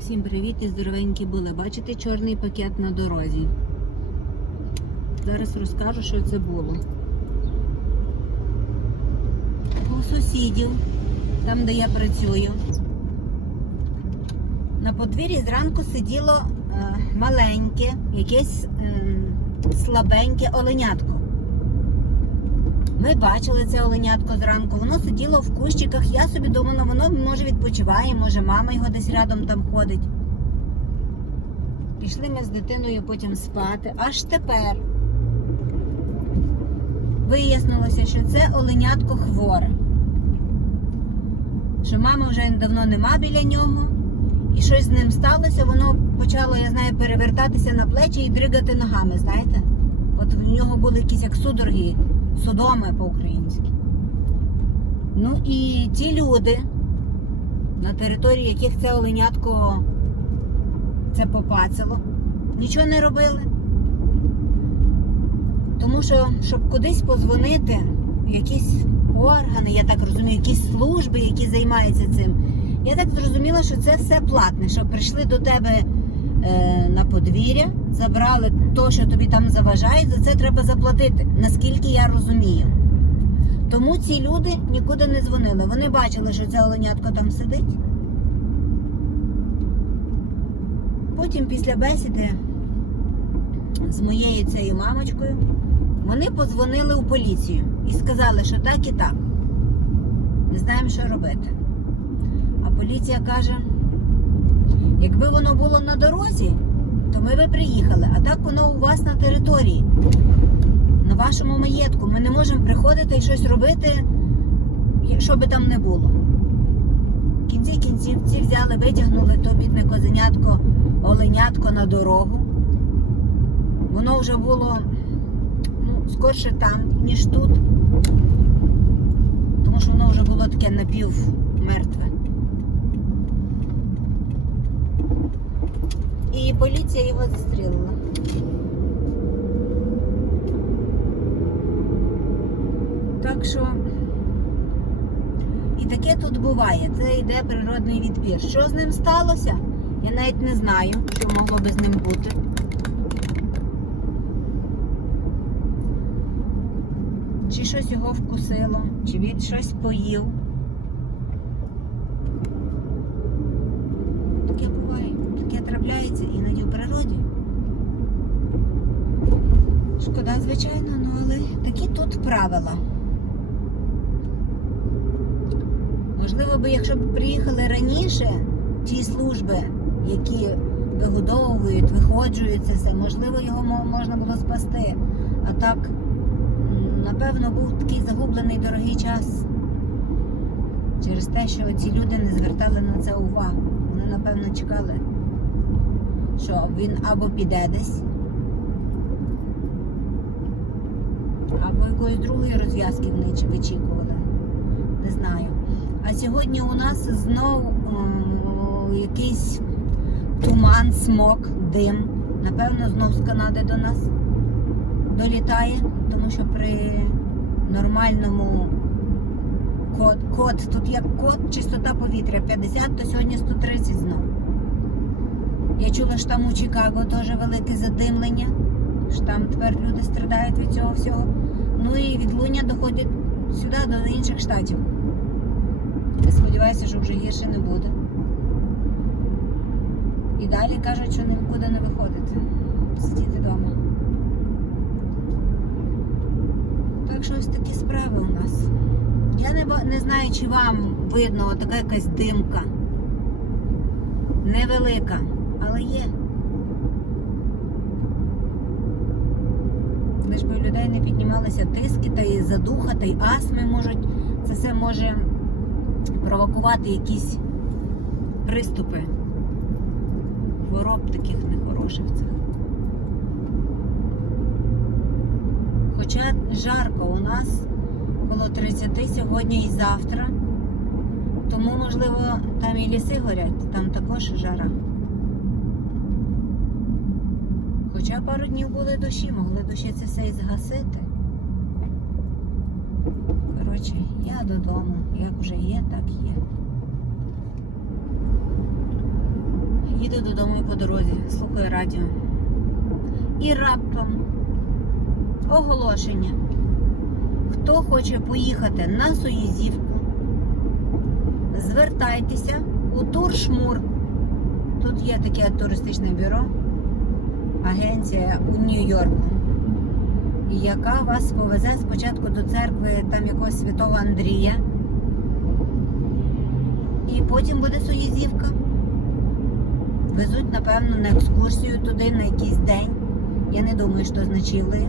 Всім привіт і здоровенькі були. Бачите чорний пакет на дорозі. Зараз розкажу, що це було. У сусідів, там де я працюю. На подвір'ї зранку сиділо е, маленьке, якесь е, слабеньке оленятко. Ми бачили це оленятко зранку, воно сиділо в кущиках. Я собі думала, воно може відпочиває, може мама його десь рядом там ходить. Пішли ми з дитиною потім спати. Аж тепер вияснилося, що це оленятко хворе. Що мами вже давно нема біля нього, і щось з ним сталося, воно почало, я знаю, перевертатися на плечі і дригати ногами, знаєте? От в нього були якісь як судороги, судоми по-українськи. Ну і ті люди, на території яких це оленятко це попацало, нічого не робили. Тому що, щоб кудись позвонити, якісь органи, я так розумію, якісь служби, які займаються цим. Я так зрозуміла, що це все платне, щоб прийшли до тебе е, на подвір'я, забрали то, що тобі там заважає, за це треба заплатити, наскільки я розумію. Тому ці люди нікуди не дзвонили. Вони бачили, що це оленятко там сидить. Потім після бесіди з моєю цією мамочкою вони подзвонили у поліцію і сказали, що так і так. Не знаємо, що робити. А поліція каже: якби воно було на дорозі, то ми би приїхали, а так воно у вас на території, на вашому маєтку. Ми не можемо приходити і щось робити, що би там не було. В кінці кінців ці взяли, витягнули то бідне козенятко, оленятко на дорогу. Воно вже було ну, скорше там, ніж тут. Тому що воно вже було таке напівмертве. І поліція його застрілила. Так що і таке тут буває. Це йде природний відбір. Що з ним сталося? Я навіть не знаю, що могло би з ним бути. Чи щось його вкусило, чи він щось поїв. Таке буває, таке трапляється іноді в природі. Шкода, звичайно, ну але такі тут правила. Би, якщо б приїхали раніше ті служби, які вигодовують, виходжують це все, можливо, його можна було спасти. А так, напевно, був такий загублений дорогий час через те, що ці люди не звертали на це увагу. Вони, напевно, чекали, що він або піде десь, або якоїсь другої розв'язки вони вичікували. Не знаю. А сьогодні у нас знов м, якийсь туман, смок, дим. Напевно, знов з Канади до нас долітає, тому що при нормальному код, код тут як код, чистота повітря 50, то сьогодні 130 знов. Я чула, що там у Чикаго теж велике задимлення, що там тепер люди страдають від цього всього. Ну і відлуння доходить сюди, до інших штатів. Я сподіваюся, що вже гірше не буде. І далі кажуть, що нікуди не виходити. Сидіти вдома. Так що ось такі справи у нас. Я не, не знаю, чи вам видно така якась димка. Невелика, але є. Лиш би у людей не піднімалися тиски, та і задуха, та й астми можуть. Це все може провокувати якісь приступи хвороб таких нехороших цих. Хоча жарко у нас коло 30 сьогодні і завтра, тому, можливо, там і ліси горять, там також жара. Хоча пару днів були дощі, могли дощі це все і згасити. Коротше, я додому. Як вже є, так є. Їду додому і по дорозі, слухаю радіо. І раптом оголошення. Хто хоче поїхати на Союзівку, звертайтеся у Туршмур. Тут є таке туристичне бюро, агенція у Нью-Йорку, яка вас повезе спочатку до церкви там якогось святого Андрія. І потім буде Союзівка. Везуть, напевно, на екскурсію туди на якийсь день. Я не думаю, що з ночівлею.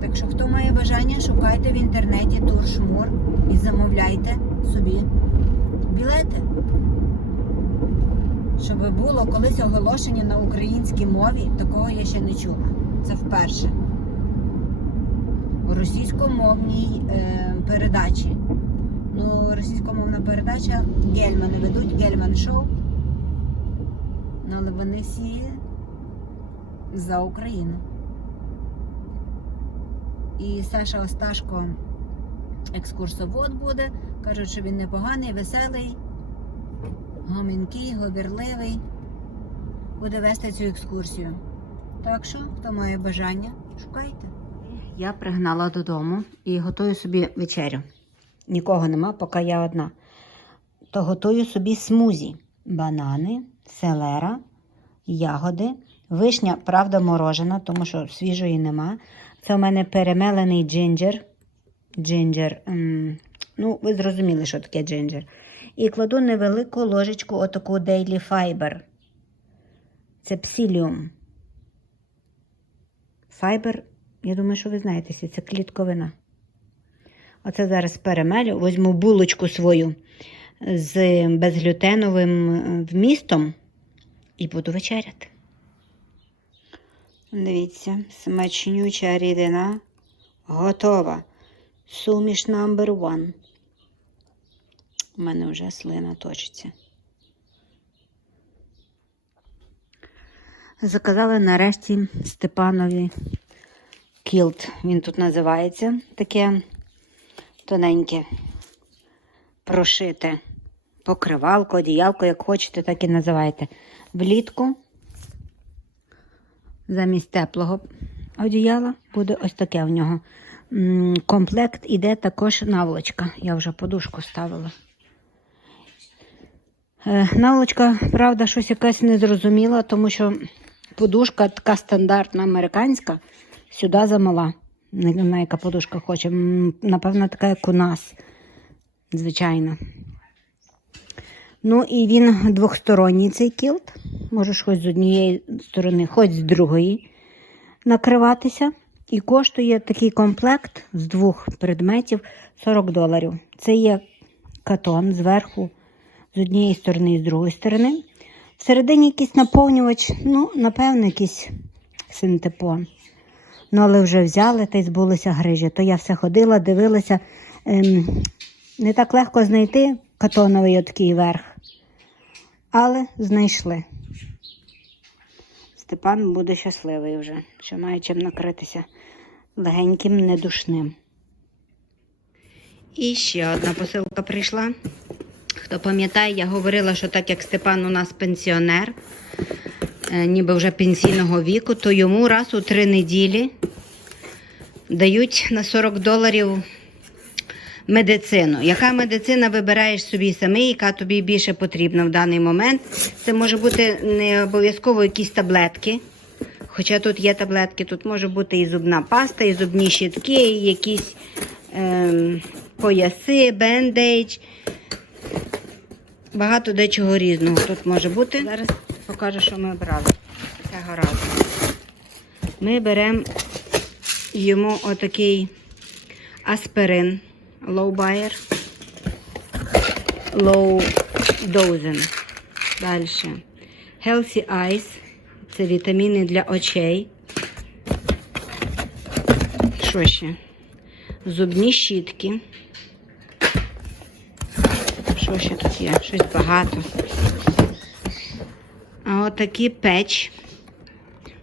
Так що, хто має бажання, шукайте в інтернеті туршмур і замовляйте собі білети. Щоб було колись оголошення на українській мові, такого я ще не чула. Це вперше. Російськомовній е, передачі. Ну, російськомовна передача Гельмани ведуть, Гельман шоу. Ну, але вони всі за Україну. І Саша Осташко екскурсовод буде. Кажуть, що він непоганий, веселий, гомінкий, говірливий. Буде вести цю екскурсію. Так що, хто має бажання, шукайте. Я пригнала додому і готую собі вечерю. Нікого нема, поки я одна. То готую собі смузі: банани, селера, ягоди, вишня, правда, морожена, тому що свіжої нема. Це у мене перемелений джинджер. Джинджер. Ну, ви зрозуміли, що таке джинджер. І кладу невелику ложечку отаку Daily Fiber. Це псиліум. Файбер, я думаю, що ви знаєте, це клітковина. Оце зараз перемелю, візьму булочку свою з безглютеновим е, вмістом і буду вечеряти. Дивіться, смачнюча рідина готова. Суміш number one. У мене вже слина точиться. Заказали нарешті Степанові кілт. Він тут називається таке тоненьке, прошите покривалко, одіялко, як хочете, так і називайте. Влітку замість теплого одіяла буде ось таке в нього. Комплект іде також наволочка. Я вже подушку ставила. Е, Наволочка, правда, щось якась незрозуміла, тому що подушка така стандартна американська, сюди замала. Не знаю, яка подушка хоче. Напевно, така, як у нас. Звичайно. Ну і він двохсторонній цей кілт. Можеш хоч з однієї сторони, хоч з другої накриватися. І коштує такий комплект з двох предметів 40 доларів. Це є катон зверху, з однієї сторони і з другої сторони. Всередині якийсь наповнювач, ну, напевно, якийсь синтепон. Ну, але вже взяли та й збулися грижі. То я все ходила, дивилася. Ем, не так легко знайти катоновий такий верх. Але знайшли. Степан буде щасливий вже, що має чим накритися легеньким, недушним. І ще одна посилка прийшла. Хто пам'ятає, я говорила, що так як Степан у нас пенсіонер, ніби вже пенсійного віку, то йому раз у три неділі дають на 40 доларів медицину. Яка медицина вибираєш собі самий, яка тобі більше потрібна в даний момент. Це може бути не обов'язково якісь таблетки. Хоча тут є таблетки, тут може бути і зубна паста, і зубні щітки, і якісь ем, пояси, бендейдж. Багато дечого різного тут може бути. Зараз покажу, що ми брали. Цього разу. Ми беремо йому отакий аспирин low buyer, low dozen. Далі. Healthy Eyes. Це вітаміни для очей. Що ще? Зубні щітки. Що ще тут є? Щось багато. А отакі печ,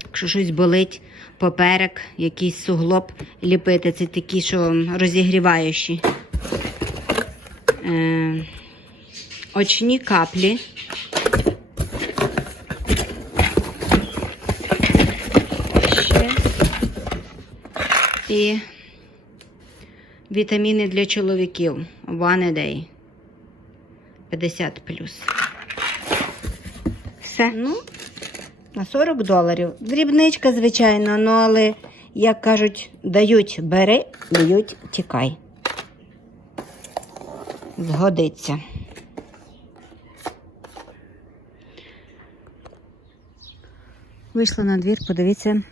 якщо щось болить, поперек, якийсь суглоб ліпити. Це такі, що розігріваючі. Е, Очні каплі. Ще. І вітаміни для чоловіків. One a day. 50 плюс. Все. Ну, на 40 доларів. Дрібничка, звичайно, ну але, як кажуть, дають бери, дають тікай. Згодиться. Вийшла на двір, подивіться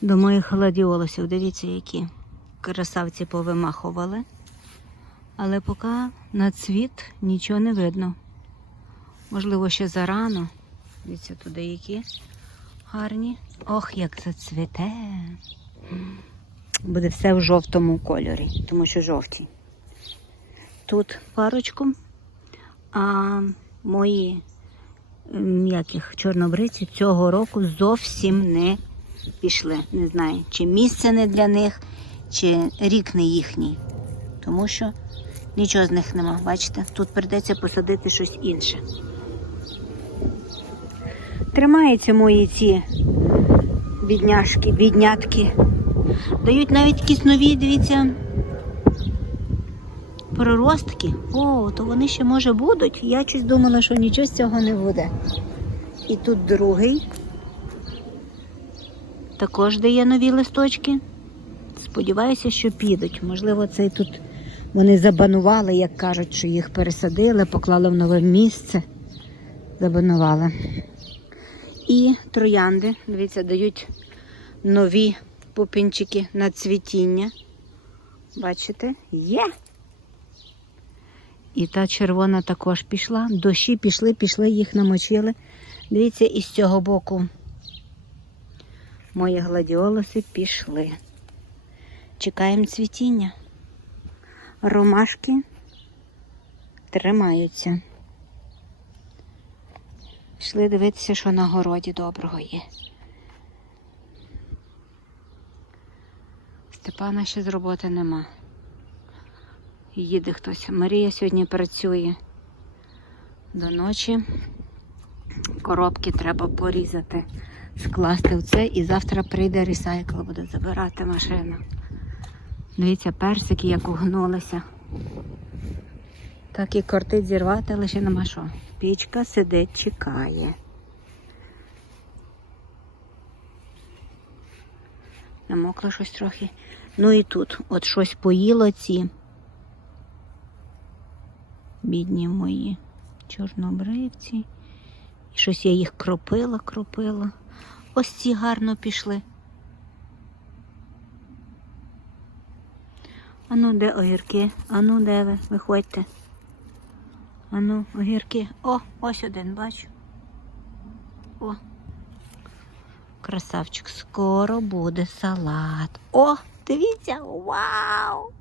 до моїх гладіолусів. Дивіться, які красавці повимахували. Але поки на цвіт нічого не видно. Можливо, ще зарано. Дивіться, туди які гарні. Ох, як зацвіте. Буде все в жовтому кольорі, тому що жовті. Тут парочку, а мої м, яких чорнобриці цього року зовсім не пішли. Не знаю, чи місце не для них, чи рік не їхній. Тому що нічого з них нема. Бачите, тут прийдеться посадити щось інше. Тримаються мої ці бідняшки, біднятки. Дають навіть якісь нові, дивіться, проростки. О, то вони ще може будуть. Я щось думала, що нічого з цього не буде. І тут другий. Також дає нові листочки. Сподіваюся, що підуть. Можливо, цей тут вони забанували, як кажуть, що їх пересадили, поклали в нове місце. Забанували. І троянди, дивіться, дають нові пупінчики на цвітіння. Бачите? Є. І та червона також пішла. Дощі пішли, пішли, їх намочили. Дивіться, і з цього боку мої гладіолуси пішли. Чекаємо цвітіння. Ромашки тримаються. Пішли дивитися, що на городі доброго є. Степана ще з роботи нема. Їде хтось. Марія сьогодні працює до ночі. Коробки треба порізати, скласти в це і завтра прийде ресайкл, буде забирати машину. Дивіться, персики як угнулися. Так і кортить зірвати, лише нема що. Пічка сидить, чекає. Намокло щось трохи. Ну і тут от щось поїло ці. Бідні мої чорнобривці. І щось я їх кропила, кропила. Ось ці гарно пішли. Ану, де огірки? Ану, де ви? Виходьте. Ану, огірки. О, ось один, бачу. О. Красавчик, скоро буде салат. О, дивіться! Вау!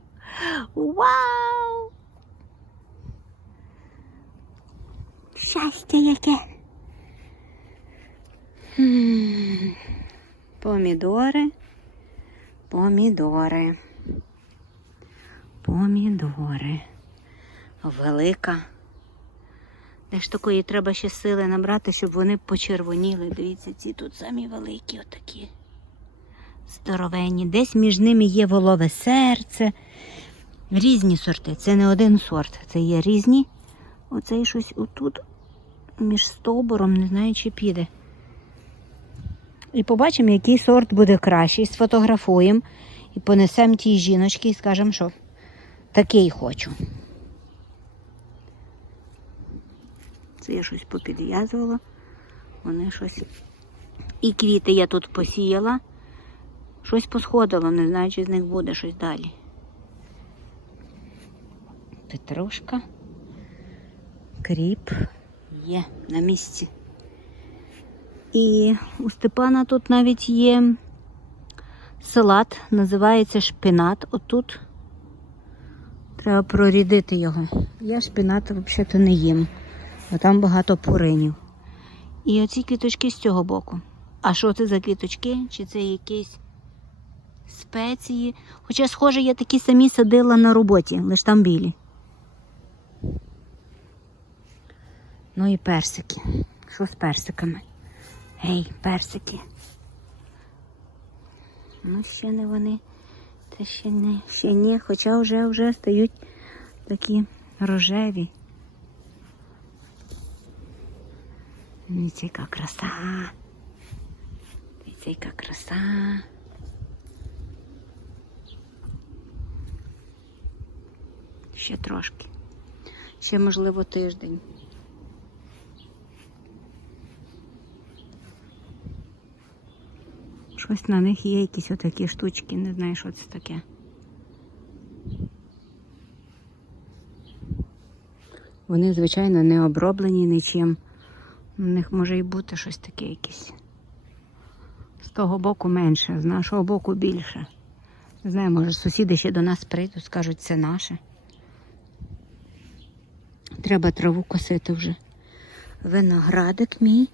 Вау! Щастя яке! Помідори, помідори, помідори. Велика. Де ж такої треба ще сили набрати, щоб вони почервоніли. Дивіться, ці тут самі великі отакі. Здоровенні. Десь між ними є волове серце. Різні сорти. Це не один сорт. Це є різні. Оцей щось отут між стовбуром, не знаю, чи піде. І побачимо, який сорт буде кращий. Сфотографуємо і понесемо тій жіночці і скажемо, що такий хочу. Це я щось попідв'язувала. Вони щось. І квіти я тут посіяла. Щось посходило, не знаю, чи з них буде щось далі. Петрушка. Кріп є на місці. І у Степана тут навіть є салат, називається шпинат. Отут треба прорідити його. Я шпинат взагалі-то не їм, бо там багато пуринів. І оці квіточки з цього боку. А що це за квіточки? Чи це якісь спеції? Хоча, схоже, я такі самі садила на роботі, лише там білі. Ну і персики. Що з персиками? Гей, персики. Ну, ще не вони Це ще не, ще ні, хоча вже, вже стають такі рожеві. Дивіться, яка краса. Дивіться, яка краса. Ще трошки. Ще, можливо, тиждень. Щось на них є якісь отакі штучки, не знаю, що це таке. Вони, звичайно, не оброблені нічим. У них може і бути щось таке якесь. З того боку менше, з нашого боку більше. Не знаю, може сусіди ще до нас прийдуть, скажуть, це наше. Треба траву косити вже. Виноградик мій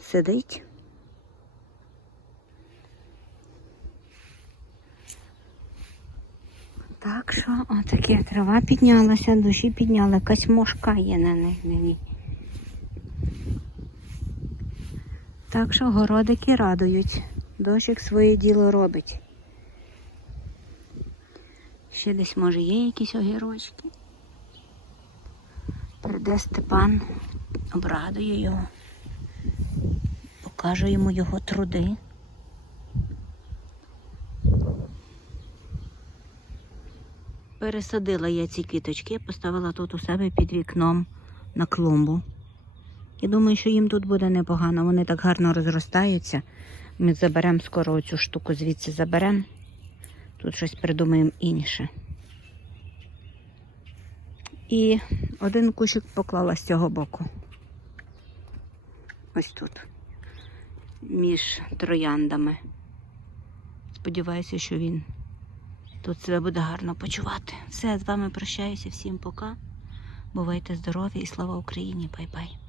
сидить. Так що отаке трава піднялася, душі підняла, якась мошка є на них на ній. Так що городики радують. Дощик своє діло робить. Ще десь може є якісь огірочки. Прийде Степан, обрадує його, покаже йому його труди. Пересадила я ці квіточки, поставила тут у себе під вікном на клумбу. І думаю, що їм тут буде непогано. Вони так гарно розростаються. Ми заберемо скоро цю штуку звідси заберемо. Тут щось придумаємо інше. І один кущик поклала з цього боку. Ось тут. Між трояндами. Сподіваюся, що він тут себе буде гарно почувати. Все, з вами прощаюся. Всім пока. Бувайте здорові і слава Україні! Бай-бай!